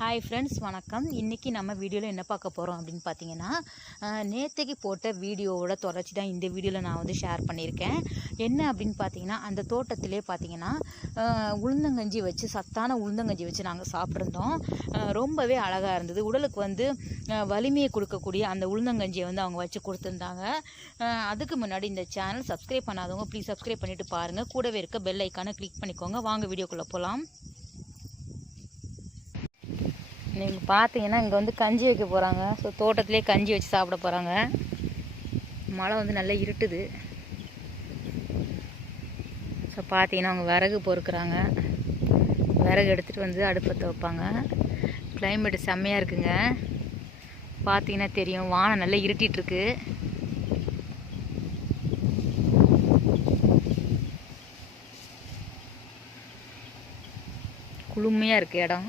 Hi friends வணக்கம். இன்றைக்கி நம்ம வீடியோவில் என்ன பார்க்க போகிறோம் அப்படின்னு பார்த்தீங்கன்னா நேற்றுக்கு போட்ட வீடியோவோட தொடர்ச்சி தான் இந்த வீடியோவில் நான் வந்து ஷேர் பண்ணியிருக்கேன். என்ன அப்படின்னு பார்த்தீங்கன்னா அந்த தோட்டத்திலே பார்த்தீங்கன்னா உளுந்தங்கஞ்சி வச்சு சத்தான உளுந்தங்கஞ்சி வச்சு நாங்கள் சாப்பிட்ருந்தோம் ரொம்பவே அழகாக இருந்தது. உடலுக்கு வந்து வலிமையை கொடுக்கக்கூடிய அந்த உளுந்தங்கஞ்சியை வந்து அவங்க வச்சு கொடுத்துருந்தாங்க. அதுக்கு முன்னாடி இந்த சேனல் சப்ஸ்கிரைப் பண்ணாதவங்க ப்ளீஸ் சப்ஸ்கிரைப் பண்ணிவிட்டு பாருங்கள் கூடவே இருக்க பெல் ஐக்கானை கிளிக் பண்ணிக்கோங்க. வாங்க வீடியோக்குள்ளே போகலாம் நீங்கள் பார்த்தீங்கன்னா இங்கே வந்து கஞ்சி வைக்க போகிறாங்க ஸோ தோட்டத்திலே கஞ்சி வச்சு சாப்பிட போகிறாங்க மழை வந்து நல்லா இருட்டுது. ஸோ பார்த்தீங்கன்னா அவங்க விறகு பொறுக்குறாங்க. விறகு எடுத்துகிட்டு வந்து அடுப்பத்தை வைப்பாங்க. கிளைமேட்டு செம்மையாக இருக்குங்க. பார்த்தீங்கன்னா தெரியும். வானம் நல்லா இருட்டிகிட்ருக்கு குளுமையாக இருக்குது இடம்.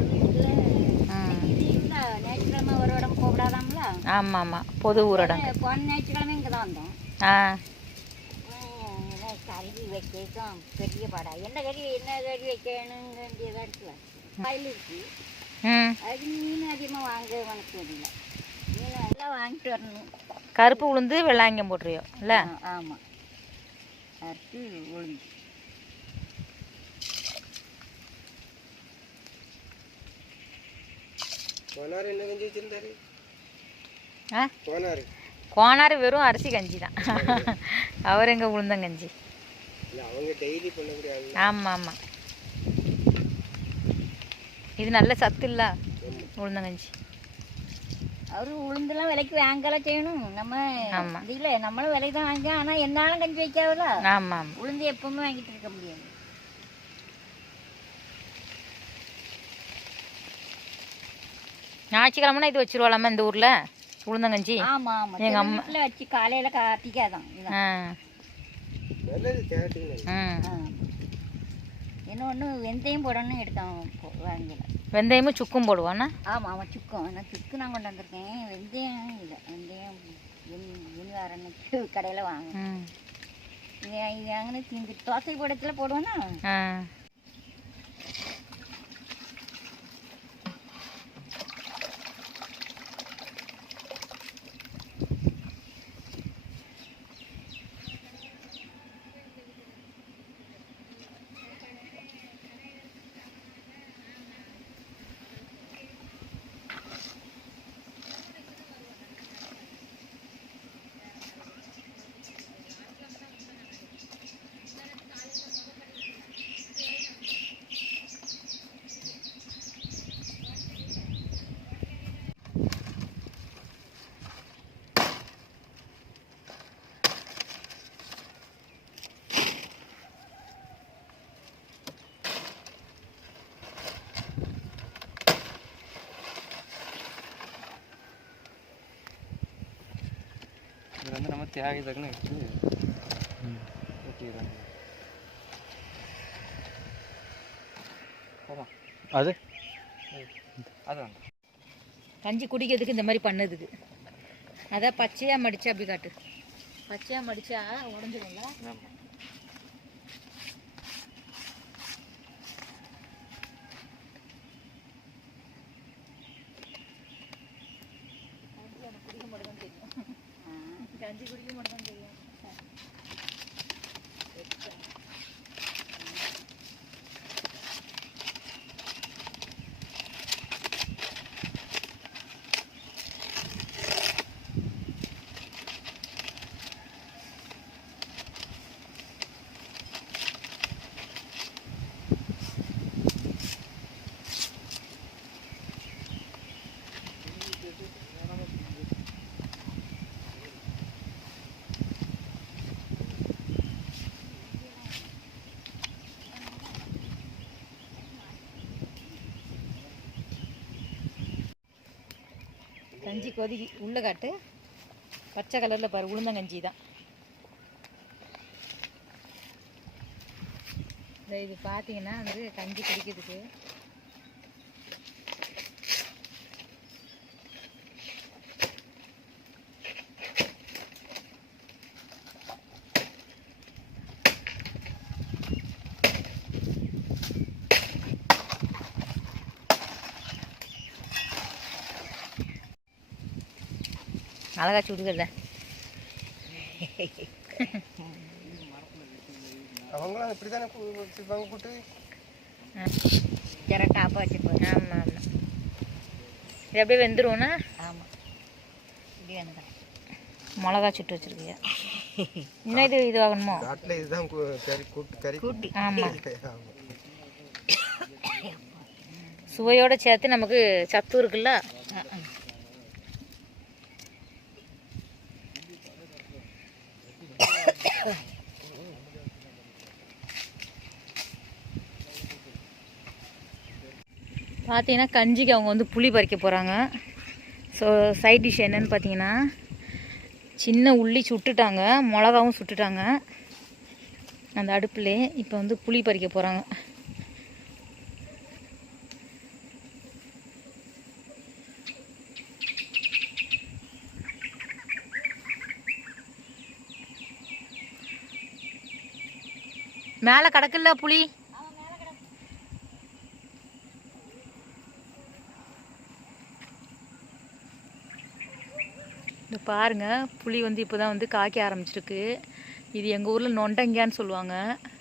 இன்னைக்கு லீவுல ஞாயிற்றுக்கிழமை ஒரு இடம் போகக்கூடாதாம்ல? ஆமாம் ஆமாம் பொது ஊரடங்கு. போன- ஞாயிற்றுக்கிழமை இங்கே தான் வந்தோம். ஆ. கறி வைக்கிறதும் பெரிய படா. என்ன கறி என்ன கறி வைக்கணுங்க வேண்டியதாக இருக்குல்ல இருக்கு. அது மீன் அதிகமாக வாங்க உனக்கு தெரியல மீன் எல்லாம் வாங்கிட்டு வரணும். கருப்பு உளுந்து வெள்ளாங்கம் போட்டுருவியோ இல்லை? ஆமாம் அரிசி உளுந்து. கோனார் வெறும் அரிசி கஞ்சி தான். அவர் எங்கே உளுந்தங்கஞ்சி. ஆமாம் ஆமாம். இது நல்ல சத்து இல்லை உளுந்தங்கஞ்சி. அவரு உளுந்தெல்லாம் விலைக்கு வாங்கலாம் செய்யணும். நம்ம ஆமா. இதில் நம்மளும் விலைக்கு தான் வாங்க ஆனால் என்னாலும் கஞ்சி வைக்காதுல ஆமாம். ஆமாம் உளுந்து எப்பவுமே வாங்கிட்டு இருக்க முடியாது. ஞாயிற்றுக்கிழமைனா இது வச்சிருவாளாமா இந்த ஊரில்? உளுந்தங்கஞ்சி? ஆமாம் ஆமாம் எங்க எங்கள் அம்மா- வச்சு காலையில் காட்டிக்காதான் இதான் ஆ நல்லது கேட்டுங்க ம் இன்னொன்று வெந்தயம் போடணும்னு எடுத்தான் வாங்கல. வெந்தயமும் சுக்கும் போடுவானா? ஆமாம் ஆமாம் சுக்கம். நான் சுக்கு நான் கொண்டு வந்திருக்கேன். வெந்தயம் இல்லை வெந்தயம் வெண்காரனுக்கு கடையில் வாங்க ம். இது தீந்து தோசை போடத்தில் போடுவேன்னா தியாகி தக்கன எடுத்து வெட்டிடுறாங்க அது அது வேண்டாம் கஞ்சி குடிக்கிறதுக்கு இந்த மாதிரி பண்ணதுக்கு. அதான் பச்சையாக மடிச்சா அப்படி காட்டு. பச்சையாக மடிச்சா உடஞ்சிடும்ல கஞ்சி கொதிக்கி உள்ளே காட்டு. பச்சை கலரில் பாரு உளுந்தங்கஞ்சி தான். இந்த இது பார்த்தீங்கன்னா வந்து கஞ்சி குடிக்கிறதுக்கு அழகா சுடுகல்ல அவங்களும் இப்படி தானே வச்சுருப்பாங்க கூட்டு? ஜர டாப்பாக வச்சுருப்போம் ஆமாம் ஆமாம் இது அப்படியே வெந்துருவோன்னா ஆமாம் இப்படி வேணுங்க மிளகா சுட்டு வச்சிருக்கியா? இன்னும் இது இது ஆகணுமோ காட்டில் இதுதான் கறி கூட்டு கறி. கூட்டி. ஆமாம் சுவையோட சேர்த்து நமக்கு சத்து இருக்குல்ல? பார்த்தீங்கன்னா கஞ்சிக்கு அவங்க வந்து புளி பறிக்க போகிறாங்க ஸோ சைட் டிஷ் என்னன்னு பார்த்தீங்கன்னா சின்ன உள்ளி சுட்டுட்டாங்க. மிளகாவும் சுட்டுட்டாங்க. அந்த அடுப்புலே இப்போ வந்து புளி பறிக்க போகிறாங்க மேலே கிடக்குல்ல புளி? இந்த பாருங்க புளி வந்து இப்போ தான் வந்து காய்க்க ஆரம்பிச்சிருக்கு. இது எங்கள் ஊரில் நொண்டங்கான்னு சொல்லுவாங்க.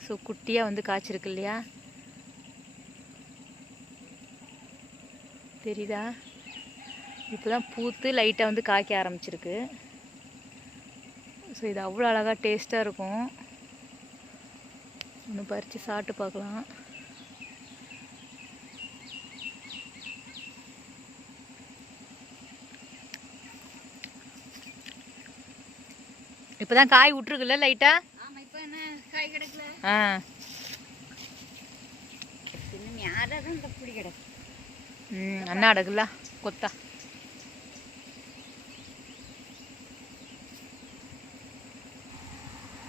ஸோ குட்டியாக வந்து காய்ச்சிருக்கு இல்லையா? தெரியுதா? இப்போ தான் பூத்து லைட்டாக வந்து காய்க்க ஆரம்பிச்சிருக்கு. ஸோ இது அவ்வளோ அழகாக டேஸ்ட்டாக இருக்கும். ஒன்று பறித்து சாப்பிட்டு பார்க்கலாம். இப்போ தான் காய் காய் கிடக்கல? ஆ. ம் அண்ணா அடகுல கொத்தா.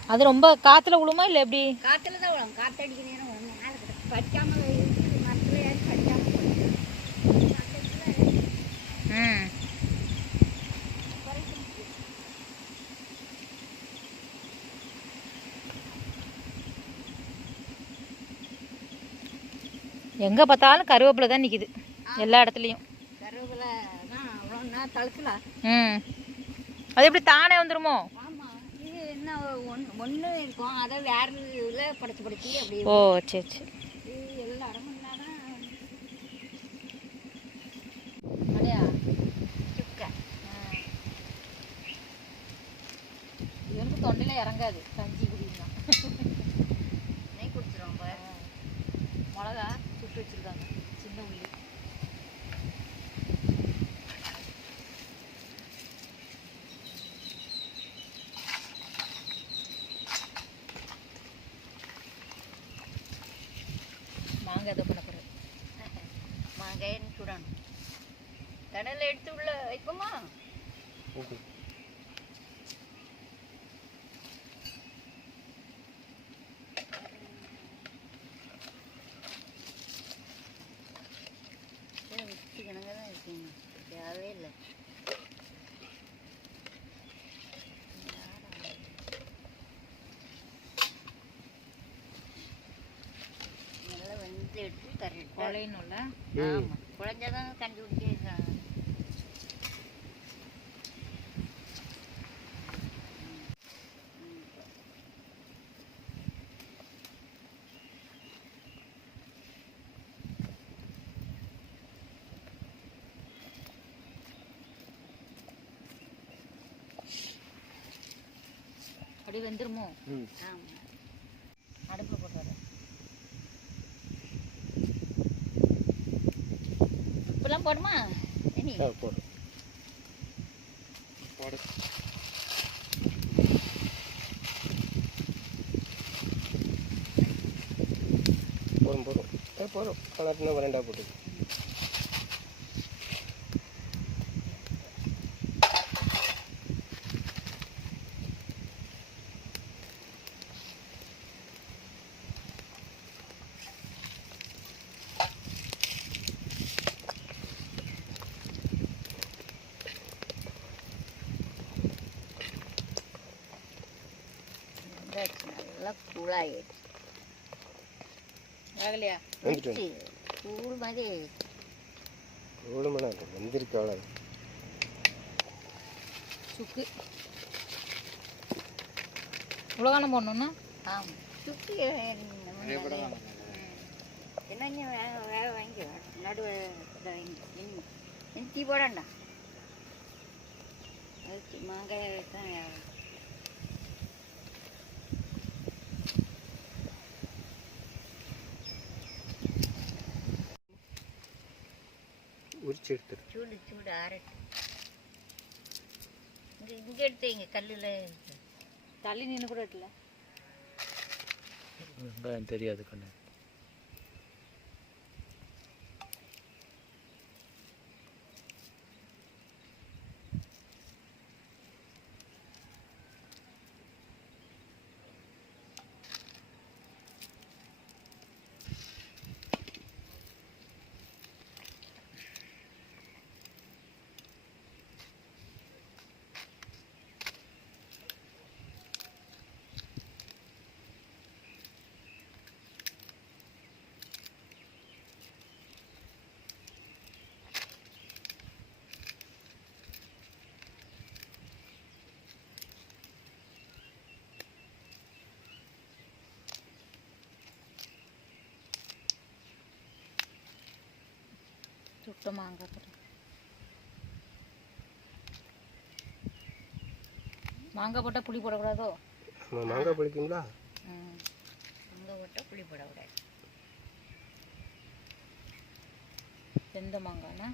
அது ரொம்ப காற்றுல விழுமா இல்லை எப்படி? காற்றுல தான் விழும் காற்றடிக்க நேரம் இருக்குது மரத்தில் ஏறி பறிக்காமல் ம். எங்கே பார்த்தாலும் கருவேப்பிலை தான் நிற்கிது எல்லா இடத்துலையும். ம். அது எப்படி தானே வந்துருமோ? ஓ சரி சரி. தொண்டையில இறங்காது. கஞ்சி குடிக்கலாம் நெய் குடிச்சிரும் பாரு. மிளகா. சுட்டு வச்சிருக்காங்க. சின்ன உள்ளி. மாங்காய் எதோ பண்ண போகிறேன் மாங்காயன்னு சுடணும் தடலை எடுத்து உள்ள வைப்போமா? மிக்சி கணக்காக தான் இருக்குங்க தேவையே இல்லை நல்லா வெந்து எடுத்து கரெக்டாக குழையணும்ல ஆமாம் குழந்தைதான் கண்டுபிடிச்சிருக்காங்க அப்படியே வெந்துருமோ? ம். ஆமாம் அடுப்பில் போட்டுறது இப்பெல்லாம் போடுமா போடு. போடு. போதும் போதும் போதும் கலர்னா போட்டு வேகலையா? வந்துட்டு கூழ் மாதிரி. எவ்வளோ மணி வந்திருக்கு அவ்வளோ சுக்கு. உலகானம் போடணுன்னா ஆமாம் சுற்றி என்ன நீ வேக வேக வாங்கி நடுவு போடண்டா? மாங்காய் தான் வேக உரிச்சு எடுத்துரு சூடு சூடு ஆறட்டு இங்கே இங்கே எடுத்து இங்கே கல்லில் தள்ளி நின்று கூட வெங்காயம் தெரியாது கண்ணு சுட்ட மாங்காய் தரேன். மாங்காய் போட்டால் புளி போடக்கூடாதோ? மாங்காய் பிடிக்குங்களா ம் அங்கே போட்டால் புளி போடக்கூடாது. வெந்த மாங்காய்னா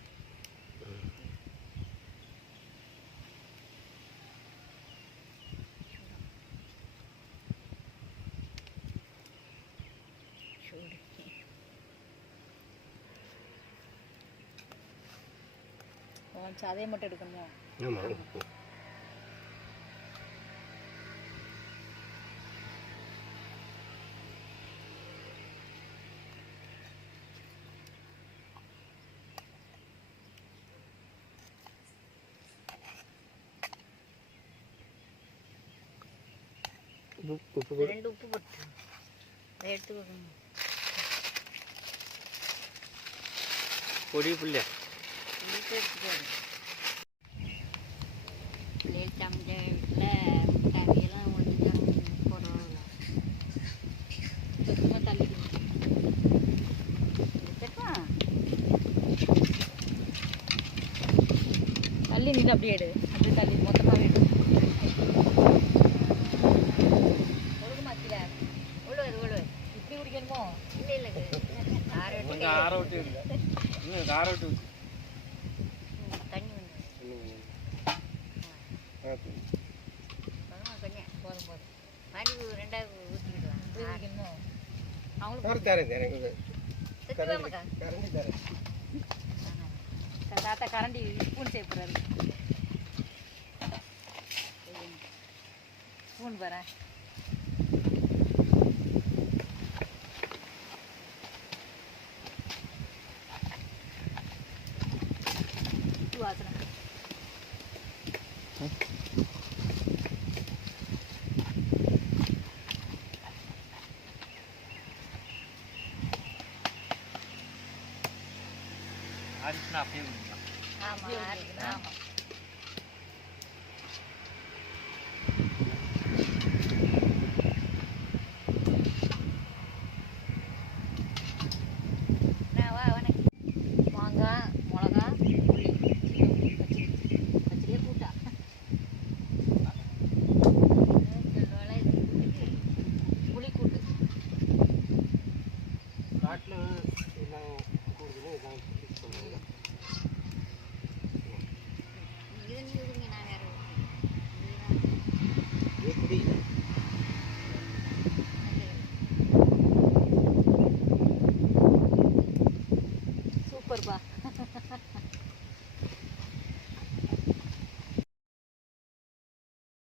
சூடு சதையை மட்டும் எடுக்கணுமோ ஆமாம் உப்பு உப்பு போடு. ரெண்டு உப்பு போட்டு அதை எடுத்து கொடுங்க பொடி புள்ள எடுத்து எடுத்துக்கோங்க பிள்ளைகள் சமைச்ச வீட்டில் கறியெல்லாம் ஒன்று போடுவாங்க சுத்தமாக தள்ளி தள்ளி நின்று அப்படியே எடு அப்படியே தள்ளி மொத்தமாகவே எடு ஒழுங்கு மாத்தில உழுவது உழுவது இப்படி குடிக்கணுமோ இல்லை இல்லை ஆறு கொஞ்சம் ஆற விட்டு இல்லை இன்னும் ஆற விட்டு ஊத்து. தண்ணி வந்து இன்னும் கொஞ்சம். ஆ, சரி. கொஞ்சம் போதும் போதும் மறுபடியும் ரெண்டாவது ஊற்றிக்கிடுவாங்க இப்படி குடிக்கணுமோ அவங்களுக்கு தரேன் தரேன். கரண்டி தரேன். தாத்தா கரண்டி ஸ்பூன் சேர்ப்புறாரு ஸ்பூன் வரேன் ஆறிச்சுன்னா அப்படியே விடலாம். ஆமாம் ஆமாம் நான்